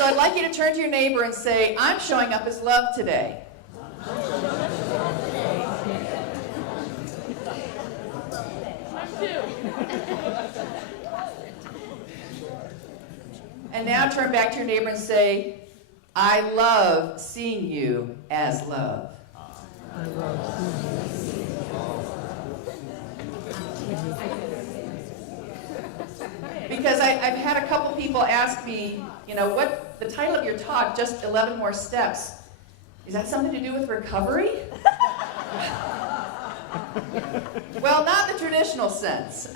So I'd like you to turn to your neighbor and say, I'm showing up as love today. And now turn back to your neighbor and say, I love seeing you as love. I love seeing you. Because I've had a couple people ask me, what the title of your talk, just 11 more steps. Is that something to do with recovery? Well, not in the traditional sense.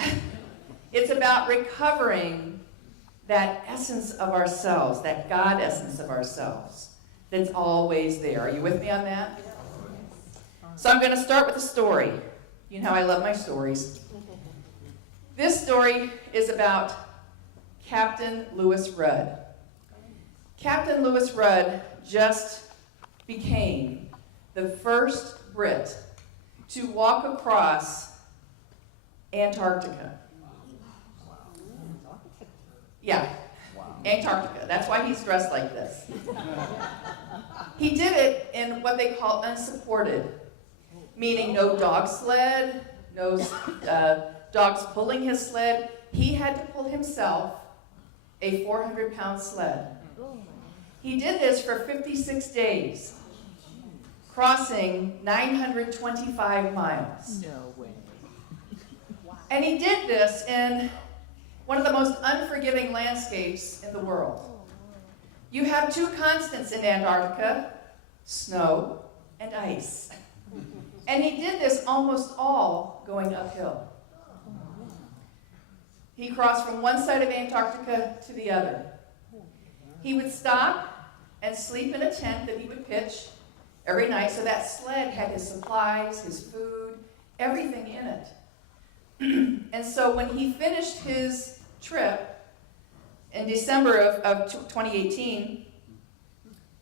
It's about recovering that essence of ourselves, that God essence of ourselves that's always there. Are you with me on that? So I'm going to start with a story. You know how I love my stories. This story is about Captain Lewis Rudd. Captain Lewis Rudd just became the first Brit to walk across Antarctica. Yeah, Antarctica. That's why he's dressed like this. He did it in what they call unsupported, meaning no dog sled, no dogs pulling his sled. He had to pull himself a 400-pound sled. He did this for 56 days, crossing 925 miles. No way. And he did this in one of the most unforgiving landscapes in the world. You have two constants in Antarctica, snow and ice. And he did this almost all going uphill. He crossed from one side of Antarctica to the other. He would stop and sleep in a tent that he would pitch every night, so that sled had his supplies, his food, everything in it. And so when he finished his trip in December of 2018,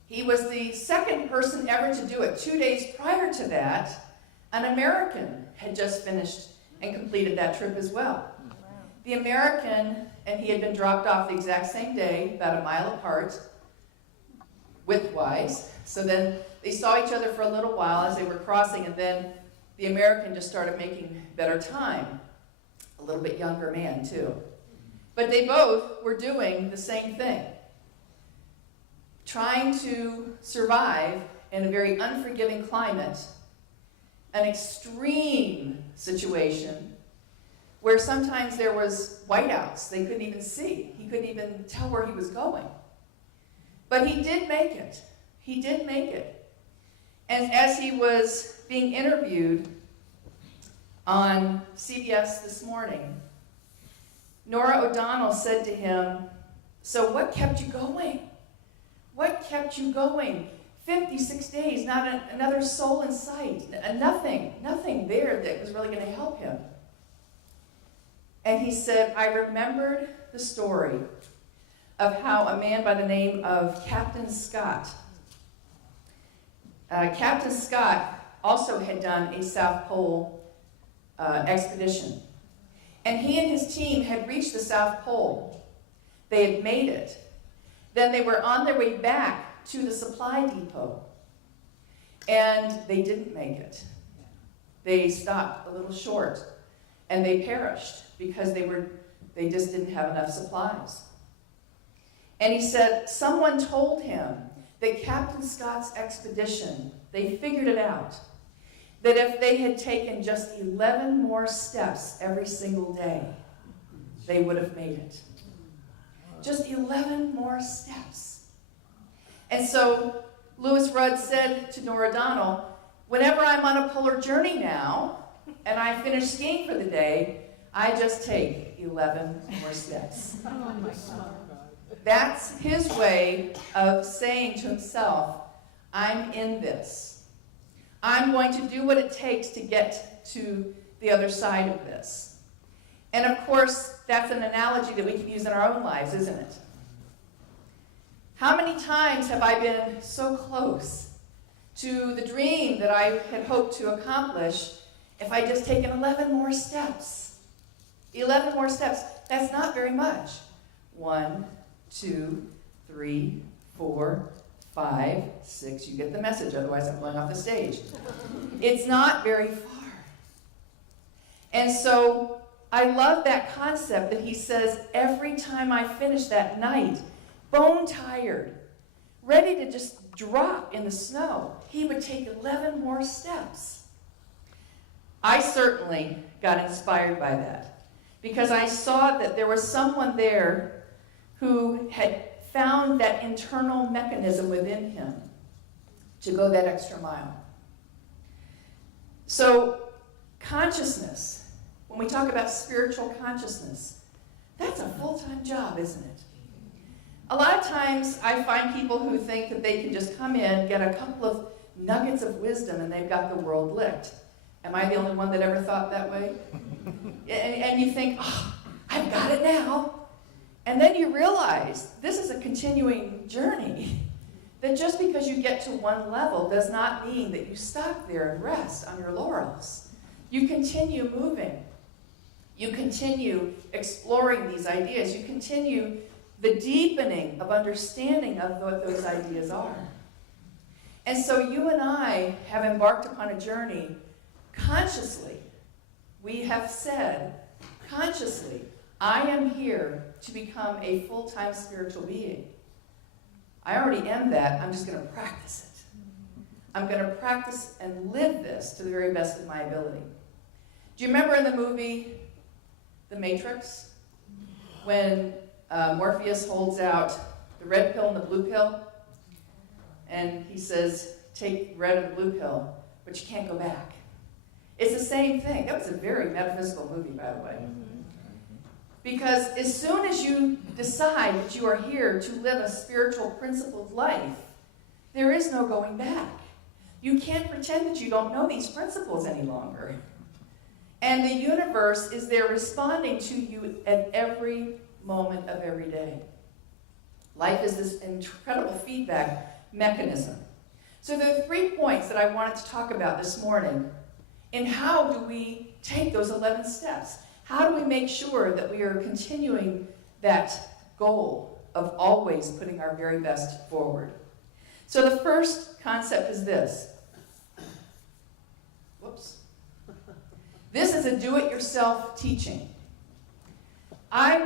he was the second person ever to do it. 2 days prior to that, an American had just finished and completed that trip as well. The American and he had been dropped off the exact same day, about a mile apart, widthwise. So then they saw each other for a little while as they were crossing, and then the American just started making better time. A little bit younger man, too. But they both were doing the same thing, trying to survive in a very unforgiving climate, an extreme situation where sometimes there was whiteouts. They couldn't even see. He couldn't even tell where he was going. But he did make it. He did make it. And as he was being interviewed on CBS this morning, Nora O'Donnell said to him, so what kept you going? What kept you going? 56 days, not another soul in sight, nothing there that was really going to help him. And he said, I remembered the story of how a man by the name of Captain Scott. Captain Scott also had done a South Pole expedition. And he and his team had reached the South Pole. They had made it. Then they were on their way back to the supply depot. And they didn't make it. They stopped a little short. And they perished because they just didn't have enough supplies. And he said, someone told him that Captain Scott's expedition, they figured it out, that if they had taken just 11 more steps every single day, they would have made it. Just 11 more steps. And so Lewis Rudd said to Nora O'Donnell, whenever I'm on a polar journey now, and I finish skiing for the day, I just take 11 more steps. Oh my God. That's his way of saying to himself, I'm in this. I'm going to do what it takes to get to the other side of this. And of course, that's an analogy that we can use in our own lives, isn't it? How many times have I been so close to the dream that I had hoped to accomplish if I just taken 11 more steps? 11 more steps. That's not very much. 1, 2, 3, 4, 5, 6. You get the message, otherwise I'm going off the stage. It's not very far. And so I love that concept that he says, every time I finish that night, bone tired, ready to just drop in the snow, he would take 11 more steps. I certainly got inspired by that because I saw that there was someone there who had found that internal mechanism within him to go that extra mile. So consciousness, when we talk about spiritual consciousness, that's a full-time job, isn't it? A lot of times I find people who think that they can just come in, get a couple of nuggets of wisdom, and they've got the world licked. Am I the only one that ever thought that way? And you think, oh, I've got it now. And then you realize this is a continuing journey. That just because you get to one level does not mean that you stop there and rest on your laurels. You continue moving. You continue exploring these ideas. You continue the deepening of understanding of what those ideas are. And so you and I have embarked upon a journey consciously. We have said, consciously, I am here to become a full-time spiritual being. I already am that. I'm just going to practice it. I'm going to practice and live this to the very best of my ability. Do you remember in the movie The Matrix when Morpheus holds out the red pill and the blue pill? And he says, take red or the blue pill, but you can't go back. It's the same thing. That was a very metaphysical movie, by the way. Because as soon as you decide that you are here to live a spiritual principled life, there is no going back. You can't pretend that you don't know these principles any longer. And the universe is there responding to you at every moment of every day. Life is this incredible feedback mechanism. So there are 3 points that I wanted to talk about this morning. And how do we take those 11 steps? How do we make sure that we are continuing that goal of always putting our very best forward? So the first concept is this. Whoops. This is a do-it-yourself teaching. I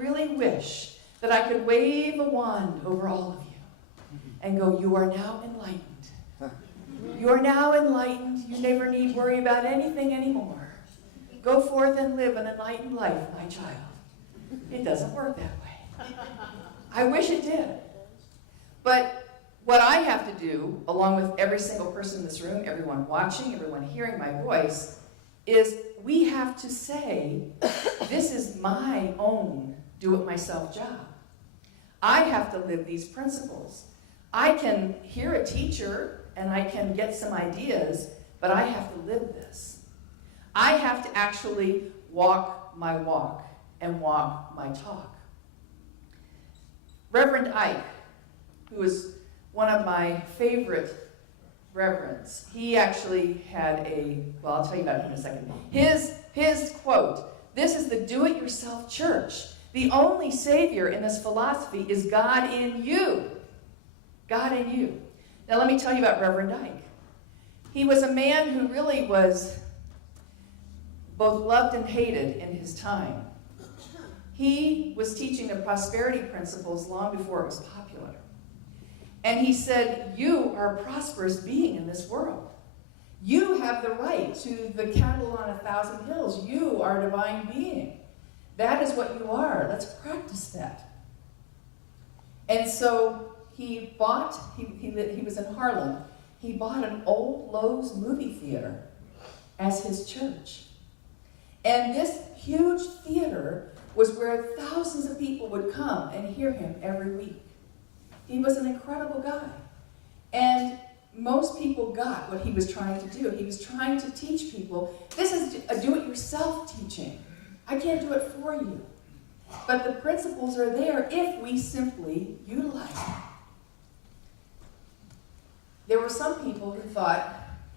really wish that I could wave a wand over all of you and go, you are now enlightened. You are now enlightened. You never need worry about anything anymore. Go forth and live an enlightened life, my child. It doesn't work that way. I wish it did. But what I have to do, along with every single person in this room, everyone watching, everyone hearing my voice, is we have to say, this is my own do-it-myself job. I have to live these principles. I can hear a teacher and I can get some ideas, but I have to live this. I have to actually walk my walk and walk my talk. Reverend Ike, who is one of my favorite reverends, he actually had well, I'll tell you about him in a second. His quote, this is the do-it-yourself church. The only savior in this philosophy is God in you. God in you. Now let me tell you about Reverend Ike. He was a man who really was both loved and hated in his time. He was teaching the prosperity principles long before it was popular. And he said, you are a prosperous being in this world. You have the right to the cattle on 1,000 hills. You are a divine being. That is what you are. Let's practice that. And so he bought, he was in Harlem, he bought an old Lowe's movie theater as his church. And this huge theater was where thousands of people would come and hear him every week. He was an incredible guy. And most people got what he was trying to do. He was trying to teach people, this is a do-it-yourself teaching. I can't do it for you. But the principles are there if we simply utilize them. There were some people who thought,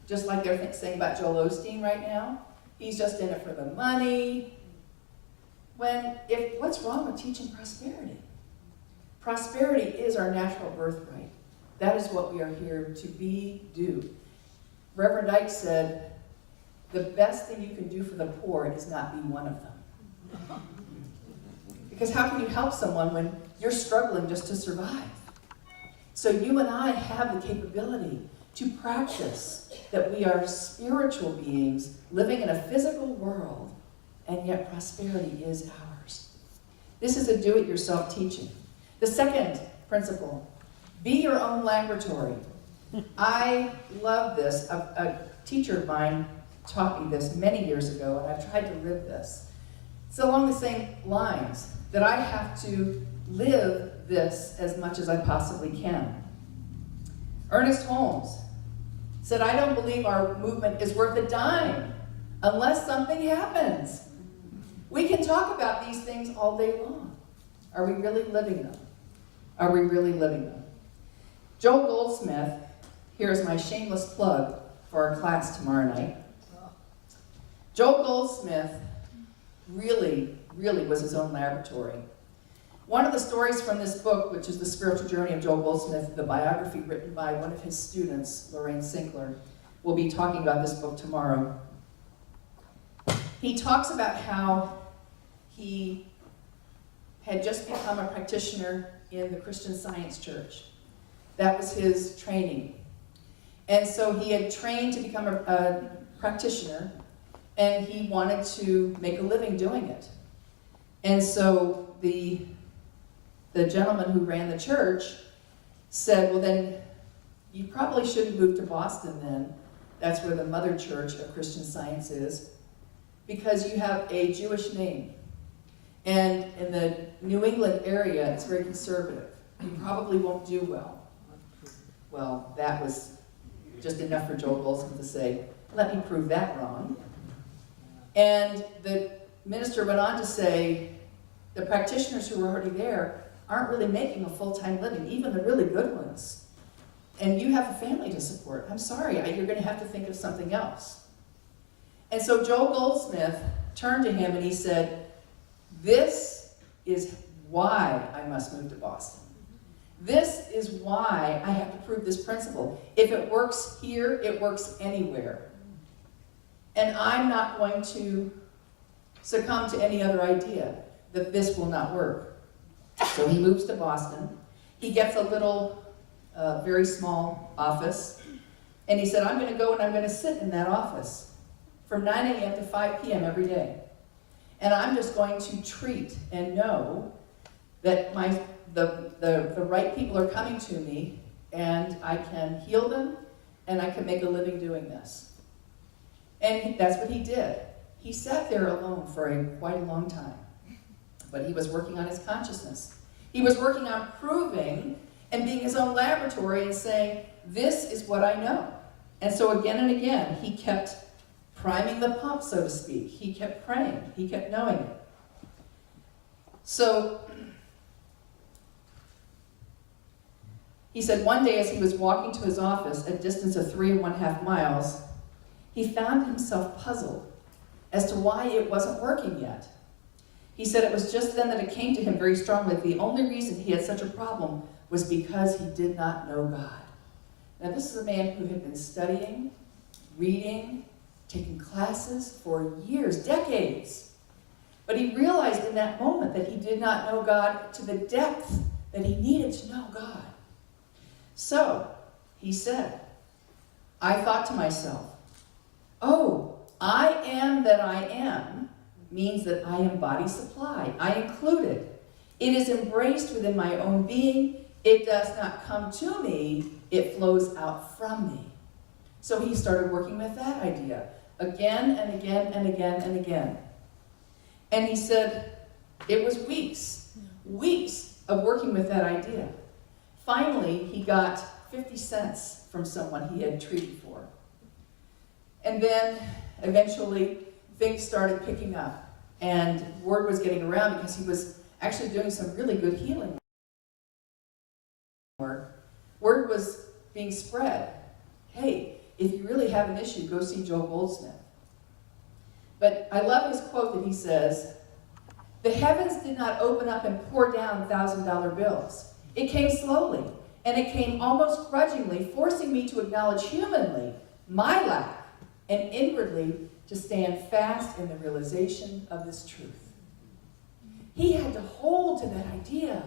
just like they're saying about Joel Osteen right now, he's just in it for the money. What's wrong with teaching prosperity? Prosperity is our natural birthright. That is what we are here to be, do. Reverend Ike said, the best thing you can do for the poor is not be one of them. Because how can you help someone when you're struggling just to survive? So you and I have the capability to practice that we are spiritual beings living in a physical world, and yet prosperity is ours. This is a do-it-yourself teaching. The second principle, be your own laboratory. I love this. A teacher of mine taught me this many years ago, and I've tried to live this. It's along the same lines, that I have to live this as much as I possibly can. Ernest Holmes said, I don't believe our movement is worth a dime unless something happens. We can talk about these things all day long. Are we really living them? Are we really living them? Joel Goldsmith, here's my shameless plug for our class tomorrow night. Joel Goldsmith really was his own laboratory. One of the stories from this book, which is The Spiritual Journey of Joel Goldsmith, the biography written by one of his students, Lorraine Sinkler, will be talking about this book tomorrow. He talks about how he had just become a practitioner in the Christian Science Church. That was his training. And so he had trained to become a practitioner, and he wanted to make a living doing it. And so the gentleman who ran the church said, well then, you probably shouldn't move to Boston then. That's where the mother church of Christian Science is, because you have a Jewish name. And in the New England area, it's very conservative. You probably won't do well. Well, that was just enough for Joel Goldsmith to say, let me prove that wrong. And the minister went on to say, the practitioners who were already there aren't really making a full-time living, even the really good ones. And you have a family to support. I'm sorry, you're going to have to think of something else. And so Joel Goldsmith turned to him and he said, this is why I must move to Boston. This is why I have to prove this principle. If it works here, it works anywhere. And I'm not going to succumb to any other idea that this will not work. So he moves to Boston. He gets a little, very small office. And he said, I'm going to go and I'm going to sit in that office from 9 a.m. to 5 p.m. every day. And I'm just going to treat and know that the right people are coming to me, and I can heal them, and I can make a living doing this. And that's what he did. He sat there alone for quite a long time. But he was working on his consciousness. He was working on proving and being his own laboratory and saying, this is what I know. And so again and again, he kept priming the pump, so to speak. He kept praying. He kept knowing it. So he said one day as he was walking to his office, a distance of 3½ miles, he found himself puzzled as to why it wasn't working yet. He said it was just then that it came to him very strongly that the only reason he had such a problem was because he did not know God. Now this is a man who had been studying, reading, taking classes for years, decades. But he realized in that moment that he did not know God to the depth that he needed to know God. So, he said, I thought to myself, oh, I am that I am means that I am body supply. I include it. It is embraced within my own being. It does not come to me. It flows out from me. So he started working with that idea again and again and again and again. And he said it was weeks of working with that idea. Finally, he got 50 cents from someone he had treated for. And then, eventually, things started picking up. And word was getting around because he was actually doing some really good healing work. Word was being spread. Hey, if you really have an issue, go see Joel Goldsmith. But I love his quote that he says, the heavens did not open up and pour down $1,000 bills. It came slowly, and it came almost grudgingly, forcing me to acknowledge humanly my lack, and inwardly to stand fast in the realization of this truth. He had to hold to that idea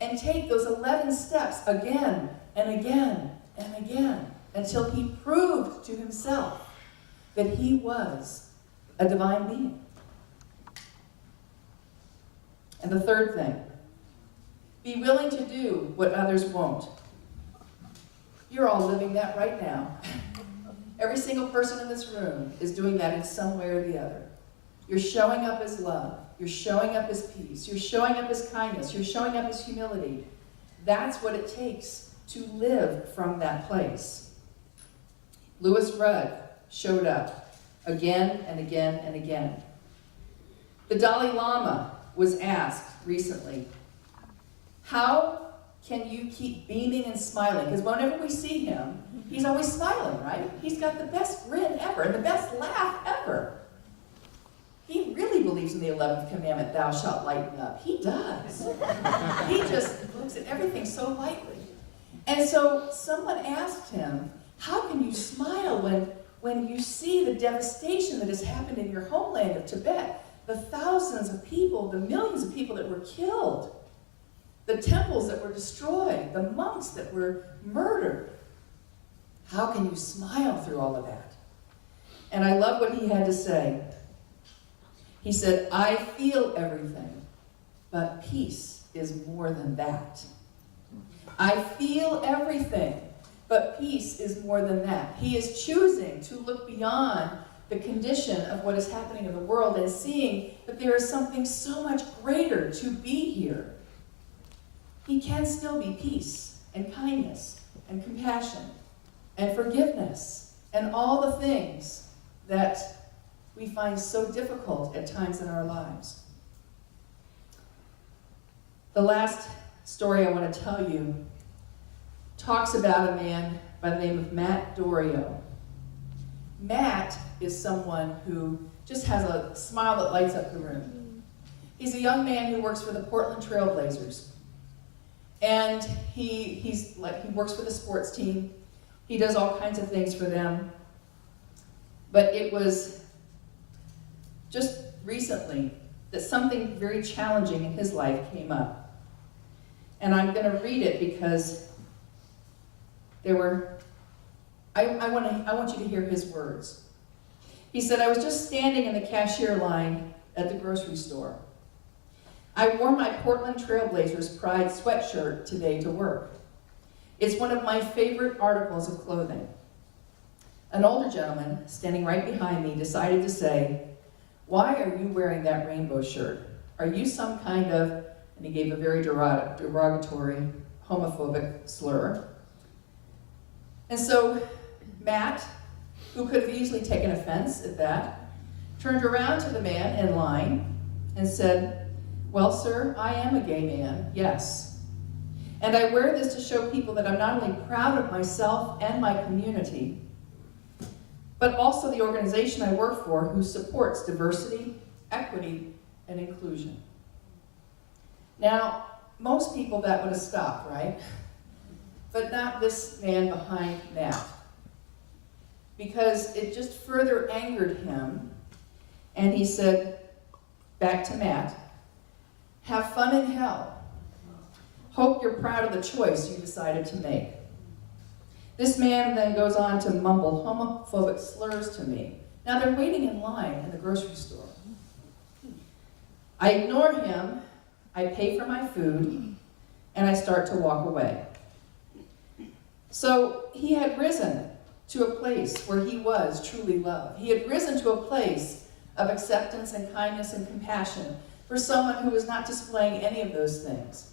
and take those 11 steps again and again and again until he proved to himself that he was a divine being. And the third thing, be willing to do what others won't. You're all living that right now. Every single person in this room is doing that in some way or the other. You're showing up as love. You're showing up as peace. You're showing up as kindness. You're showing up as humility. That's what it takes to live from that place. Louis Rudd showed up again and again and again. The Dalai Lama was asked recently, how can you keep beaming and smiling? Because whenever we see him, he's always smiling, right? He's got the best grin ever and the best laugh ever. He really believes in the 11th commandment, thou shalt lighten up. He does. He just looks at everything so lightly. And so someone asked him, how can you smile when you see the devastation that has happened in your homeland of Tibet? The thousands of people, the millions of people that were killed, the temples that were destroyed, the monks that were murdered. How can you smile through all of that? And I love what he had to say. He said, I feel everything, but peace is more than that. I feel everything, but peace is more than that. He is choosing to look beyond the condition of what is happening in the world and seeing that there is something so much greater to be here. He can still be peace and kindness and compassion and forgiveness and all the things that we find so difficult at times in our lives. The last story I want to tell you talks about a man by the name of Matt Dorio. Matt is someone who just has a smile that lights up the room. He's a young man who works for the Portland Trail Blazers. And he works for the sports team. He does all kinds of things for them. But it was just recently that something very challenging in his life came up. And I'm going to read it because I want you to hear his words. He said, I was just standing in the cashier line at the grocery store. I wore my Portland Trail Blazers Pride sweatshirt today to work. It's one of my favorite articles of clothing. An older gentleman standing right behind me decided to say, why are you wearing that rainbow shirt? Are you some kind of, and he gave a very derogatory, homophobic slur. And so Matt, who could have easily taken offense at that, turned around to the man in line and said, well, sir, I am a gay man, yes. And I wear this to show people that I'm not only proud of myself and my community, but also the organization I work for who supports diversity, equity, and inclusion. Now, most people that would have stopped, right? But not this man behind Matt. Because it just further angered him, and he said, back to Matt, have fun in hell. Hope you're proud of the choice you decided to make. This man then goes on to mumble homophobic slurs to me. Now they're waiting in line in the grocery store. I ignore him, I pay for my food, and I start to walk away. So he had risen to a place where he was truly loved. He had risen to a place of acceptance and kindness and compassion for someone who was not displaying any of those things.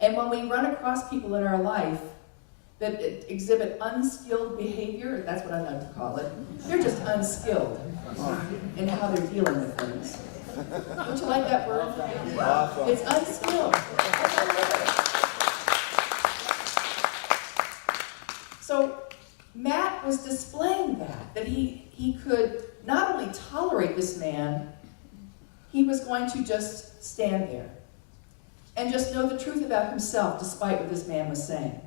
And when we run across people in our life that exhibit unskilled behavior, that's what I like to call it, they're just unskilled in how they're dealing with things. Don't you like that word? It's unskilled. So Matt was displaying that he could not only tolerate this man, he was going to just stand there. and just know the truth about himself despite what this man was saying.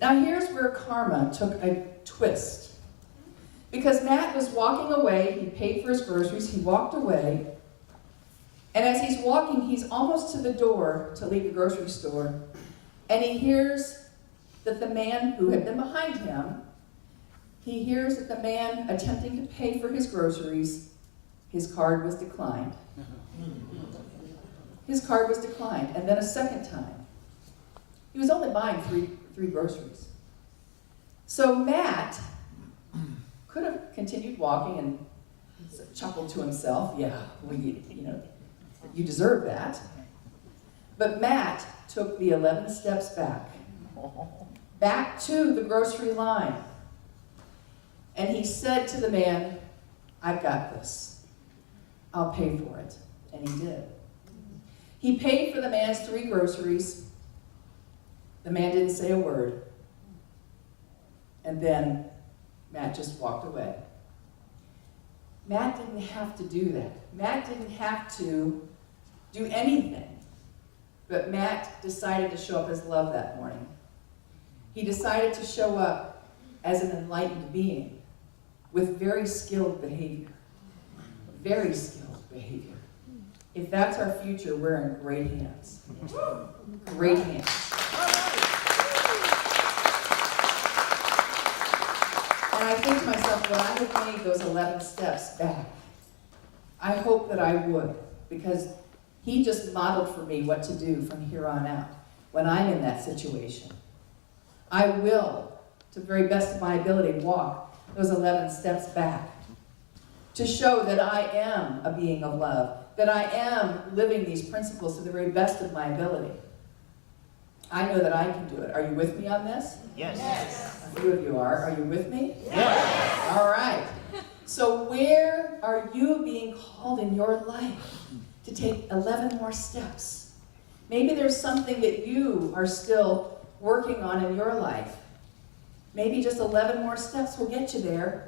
Now here's where karma took a twist. Because Matt was walking away, he paid for his groceries, he walked away, and as he's walking, he's almost to the door to leave the grocery store, and he hears that the man who had been behind him, he hears that the man attempting to pay for his groceries, his card was declined. His card was declined, and then a second time. He was only buying three groceries. So Matt could have continued walking and chuckled to himself, yeah, well, you deserve that. But Matt took the 11 steps back to the grocery line. And he said to the man, I've got this. I'll pay for it. And he did. He paid for the man's 3 groceries. The man didn't say a word. And then Matt just walked away. Matt didn't have to do that. Matt didn't have to do anything. But Matt decided to show up as love that morning. He decided to show up as an enlightened being with very skilled behavior. Very skilled behavior. If that's our future, we're in great hands. Great hands. And I think to myself, when I have made those 11 steps back, I hope that I would, because he just modeled for me what to do from here on out when I'm in that situation. I will, to the very best of my ability, walk those 11 steps back to show that I am a being of love, that I am living these principles to the very best of my ability. I know that I can do it. Are you with me on this? Yes. A few of you are. Are you with me? Yes. All right. So where are you being called in your life to take 11 more steps? Maybe there's something that you are still working on in your life. Maybe just 11 more steps will get you there.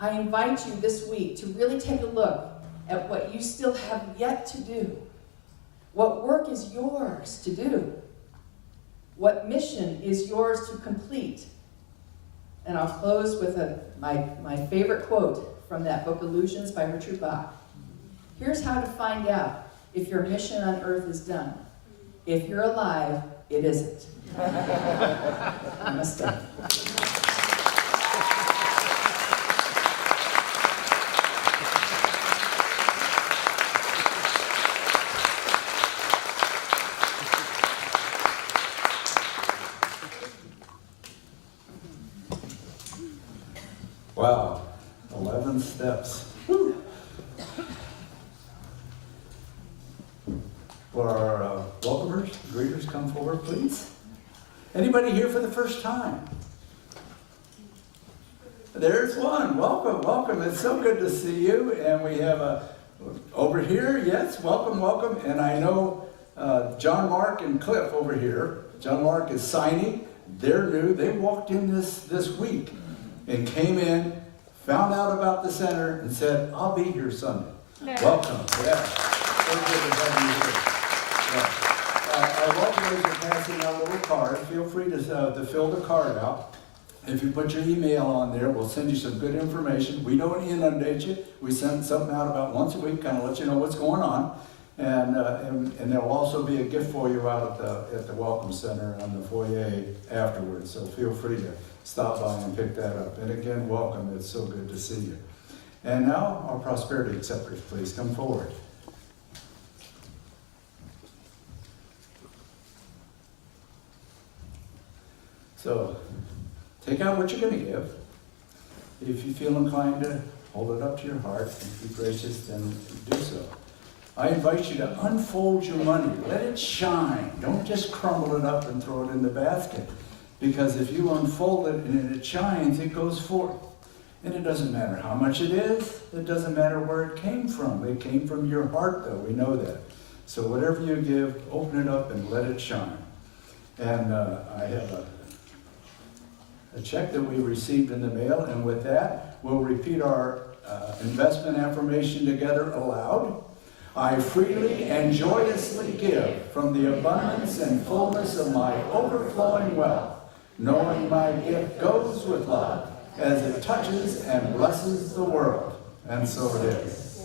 I invite you this week to really take a look at what you still have yet to do. What work is yours to do? What mission is yours to complete? And I'll close with my favorite quote from that book, Illusions by Richard Bach. Here's how to find out if your mission on earth is done. If you're alive, it isn't. Namaste. Wow, 11 steps. Woo. For our welcomers, greeters, come forward, please. Anybody here for the first time? There's one. Welcome, welcome. It's so good to see you. And we have over here, yes, welcome, welcome. And I know John Mark and Cliff over here. John Mark is signing. They're new. They walked in this week and came in, found out about the center, and said, I'll be here Sunday. Yeah. Welcome. Yeah. So good to have you here. Yeah. Our welcomers are passing out a little card. Feel free to fill the card out. If you put your email on there, we'll send you some good information. We don't inundate you. We send something out about once a week, kind of let you know what's going on. And there will also be a gift for you out at the Welcome Center on the foyer afterwards. So feel free to stop by and pick that up. And again, welcome. It's so good to see you. And now, our prosperity acceptors, please come forward. So, take out what you're going to give. If you feel inclined to hold it up to your heart and be gracious, then do so. I invite you to unfold your money. Let it shine. Don't just crumble it up and throw it in the basket. Because if you unfold it and it shines, it goes forth. And it doesn't matter how much it is. It doesn't matter where it came from. It came from your heart, though. We know that. So whatever you give, open it up and let it shine. And I have a check that we received in the mail. And with that, we'll repeat our investment affirmation together aloud. I freely and joyously give from the abundance and fullness of my overflowing wealth, knowing my gift goes with love as it touches and blesses the world. And so it is.